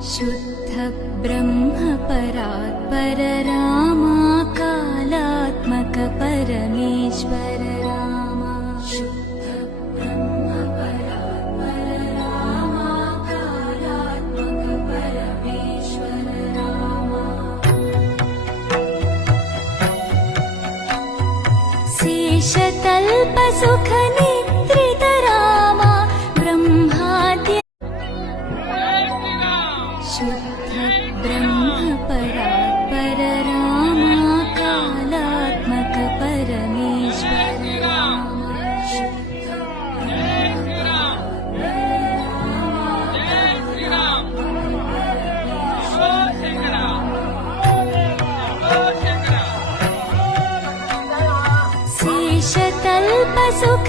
शुद्ध ब्रह्म परात्पर रामा कालात्मक परमेश्वर रामा शुद्ध ब्रह्म परात्पर रामा कालात्मक परमेश्वर रामा शेषतल्प सुख निद्रित रामा ब्रह्माद्य शुद्ध ब्रह्म परात्पर रामा कालात्मक परमेश्वर रामा शुद्ध ब्रह्म शेषतल्प सुख